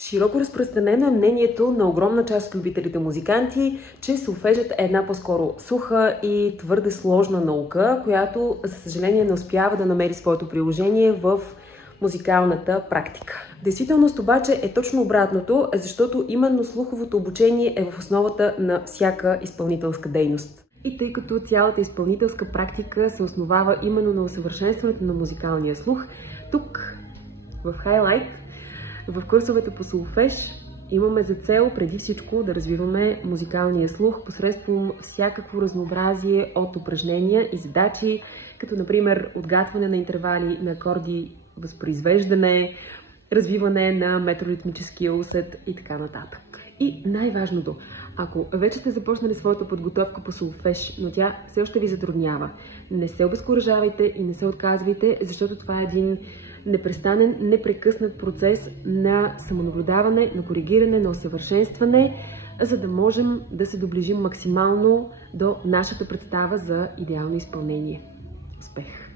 Широко разпространено е мнението на огромна част от любителите музиканти, че солфежът е една по-скоро суха и твърде сложна наука, която, за съжаление, не успява да намери своето приложение в музикалната практика. Действителност обаче е точно обратното, защото именно слуховото обучение е в основата на всяка изпълнителска дейност. И тъй като цялата изпълнителска практика се основава именно на усъвършенстването на музикалния слух, тук в Highlight, в курсовете по солфеж, имаме за цел преди всичко да развиваме музикалния слух посредством всякакво разнообразие от упражнения и задачи, като например отгатване на интервали на акорди, възпроизвеждане, развиване на метроритмическия усет и така нататък. И най-важното, ако вече сте започнали своята подготовка по солфеж, но тя все още ви затруднява, не се обезкуражавайте и не се отказвайте, защото това е един непрестанен, непрекъснат процес на самонаблюдаване, на коригиране, на усъвършенстване, за да можем да се доближим максимално до нашата представа за идеално изпълнение. Успех!